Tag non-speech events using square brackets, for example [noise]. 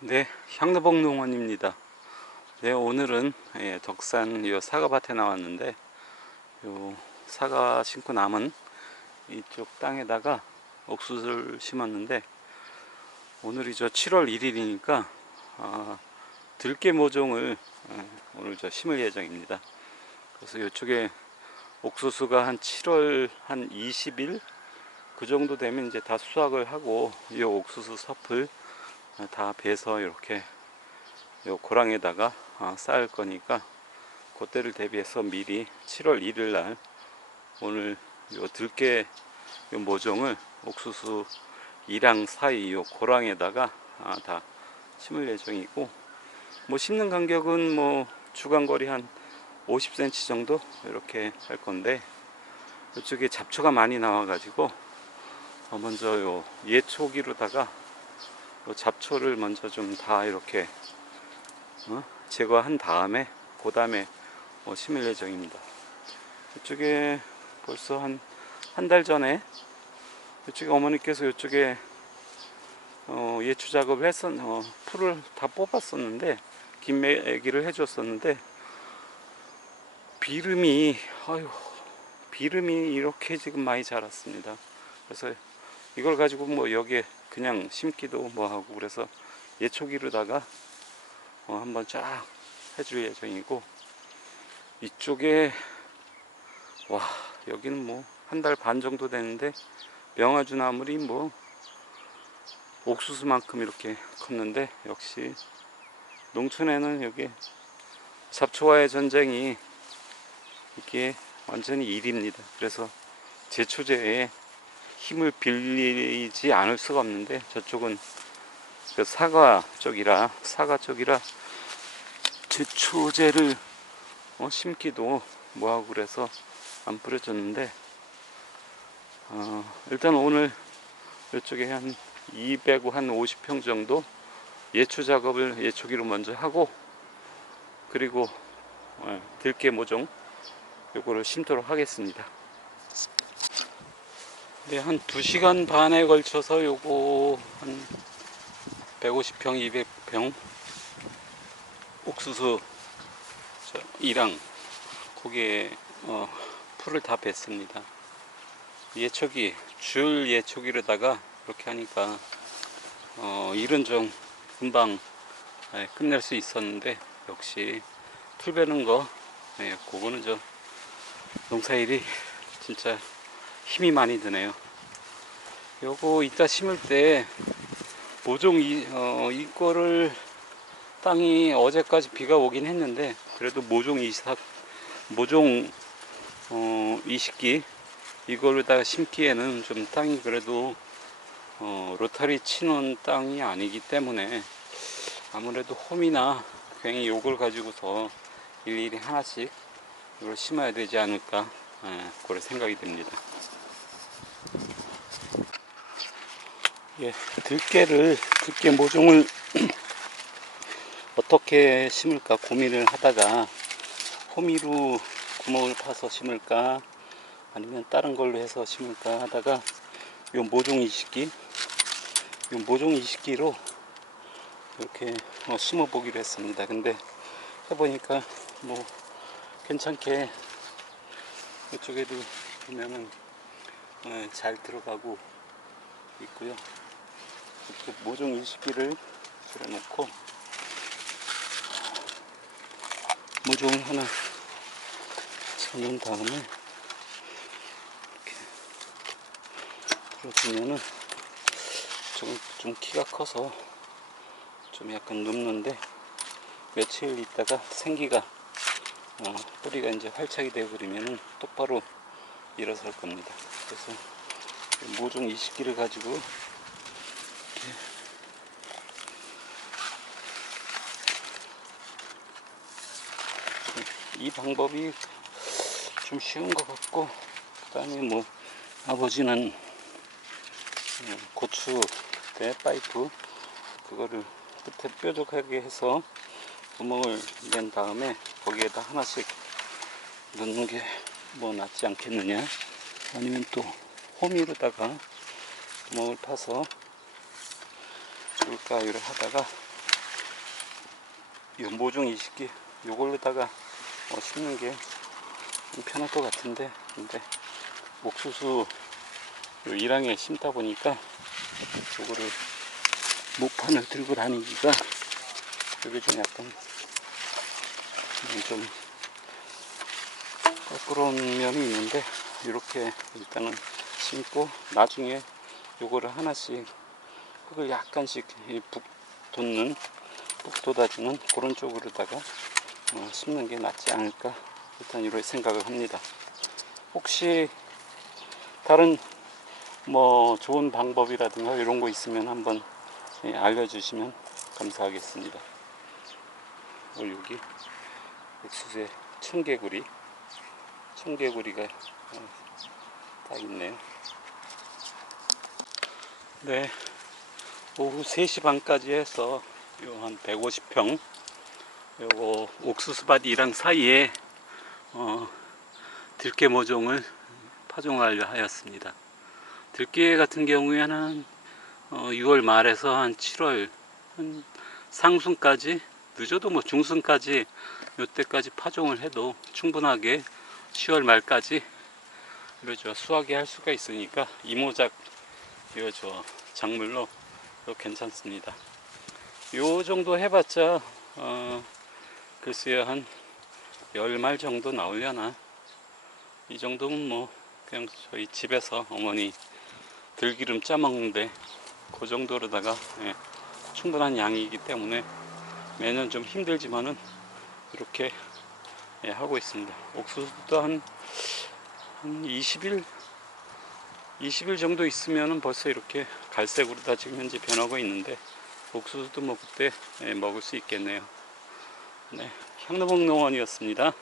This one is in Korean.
네, 향로봉 농원입니다. 네, 오늘은 예, 덕산 요 사과밭에 나왔는데 요 사과 심고 남은 이쪽 땅에다가 옥수수를 심었는데 오늘이 저 7월 1일이니까 아, 들깨 모종을 예, 오늘 저 심을 예정입니다. 그래서 이쪽에 옥수수가 한 7월 한 20일 그 정도 되면 이제 다 수확을 하고 이 옥수수 섭을 다 베서 이렇게 요 고랑에다가 아, 쌓을 거니까 그때를 대비해서 미리 7월 1일 날 오늘 요 들깨 요 모종을 옥수수 이랑 사이 요 고랑에다가 아, 다 심을 예정이고 뭐 심는 간격은 뭐 주간 거리 한 50cm 정도 이렇게 할 건데 이쪽에 잡초가 많이 나와 가지고 어, 먼저 요 예초기로다가 요 잡초를 먼저 좀 다 이렇게 어? 제거한 다음에 그 다음에 어, 심을 예정입니다. 이쪽에 벌써 한 한 달 전에 이쪽에 어머니께서 이쪽에 어, 예추 작업을 했었, 어, 풀을 다 뽑았었는데 김매기를 해줬었는데 비름이 아유 비름이 이렇게 지금 많이 자랐습니다. 그래서 이걸 가지고 뭐 여기에 그냥 심기도 뭐 하고 그래서 예초기로다가 어, 한번 쫙 해줄 예정이고 이쪽에 와 여기는 뭐 한 달 반 정도 되는데 명아주 나물이 뭐 옥수수만큼 이렇게 컸는데 역시 농촌에는 여기 잡초와의 전쟁이 이게 완전히 일입니다. 그래서 제초제에 힘을 빌리지 않을 수가 없는데 저쪽은 그 사과 쪽이라 사과 쪽이라 제초제를 어, 심기도 뭐하고 그래서 안 뿌려졌는데 어, 일단 오늘 이쪽에 한 200, 한 50평 정도 예초 작업을 예초기로 먼저 하고 그리고 어, 들깨 모종 요거를 심도록 하겠습니다. 네, 한 2시간 반에 걸쳐서 요거 한 150평, 200평 옥수수 저 이랑 거기에 어, 풀을 다 뱄습니다. 예초기, 줄 예초기로다가 이렇게 하니까 어, 일은 좀 금방 예, 끝낼 수 있었는데 역시 풀 베는 거 예, 그거는 저 농사일이 진짜 힘이 많이 드네요. 요거 이따 심을 때 모종 이, 어, 이거를 땅이 어제까지 비가 오긴 했는데 그래도 모종 이삭 모종 어, 이식기 이걸로다가 심기에는 좀 땅이 그래도 어, 로타리 치는 땅이 아니기 때문에 아무래도 홈이나 괜히 요걸 가지고서 일일이 하나씩 이걸 심어야 되지 않을까 예, 그런 생각이 듭니다. 예, 들깨를 들깨 모종을 [clears throat] 어떻게 심을까 고민을 하다가 호미로 구멍을 파서 심을까 아니면 다른 걸로 해서 심을까 하다가 요 모종 이식기 요 모종 이식기로 이렇게 어, 심어 보기로 했습니다. 근데 해보니까 뭐 괜찮게 이쪽에도 보면은 어, 잘 들어가고 있고요. 이렇게 모종 이식기를 줄여놓고 모종을 하나 쳐놓은 다음에 이렇게 풀어주면은 좀, 좀 키가 커서 좀 약간 눕는데 며칠 있다가 생기가 어, 뿌리가 이제 활착이 되어버리면은 똑바로 일어설 겁니다. 그래서 모종 이식기를 가지고 이렇게 이 방법이 좀 쉬운 것 같고 그 다음에 뭐 아버지는 음, 고추 대 파이프 그거를 끝에 뾰족하게 해서 구멍을 낸 다음에 거기에다 하나씩 넣는 게 뭐 낫지 않겠느냐? 아니면 또 호미로다가 구멍을 파서 물가위를 하다가 이 모종 이식기 요걸로다가 어, 심는 게 좀 편할 것 같은데. 근데 옥수수 요 일항에 심다 보니까 요거를 목판을 들고 다니기가 여기 좀 약간 좀 거꾸러운 면이 있는데 이렇게 일단은 심고 나중에 요거를 하나씩 흙을 약간씩 이북 돋는 북 돋아주는 그런 쪽으로다가 어, 심는 게 낫지 않을까 일단 이런 생각을 합니다. 혹시 다른 뭐 좋은 방법이라든가 이런 거 있으면 한번 예, 알려주시면 감사하겠습니다. 어, 여기 옥수수에 청개구리 청개구리가 어, 딱 있네요. 네, 오후 3시 반까지 해서 요 한 150평 요거 옥수수밭 이랑 사이에 어, 들깨 모종을 파종하려 하였습니다. 들깨 같은 경우에는 어, 6월 말에서 한 7월 한 상순까지 늦어도 뭐 중순까지 요때까지 파종을 해도 충분하게 10월 말까지 이러죠. 수확이 할 수가 있으니까 이모작 이어저 작물로 요 괜찮습니다. 요 정도 해봤자 어, 글쎄요 한 열 말 정도 나오려나? 이 정도면 뭐 그냥 저희 집에서 어머니 들기름 짜 먹는데 그 정도로다가 예, 충분한 양이기 때문에 매년 좀 힘들지만은 이렇게 예, 하고 있습니다. 옥수수도 한, 한 20일 20일 정도 있으면은 벌써 이렇게 갈색으로 다 지금 현재 변하고 있는데 옥수수도 뭐 그때 예, 먹을 수 있겠네요. 네, 향로봉 농원이었습니다.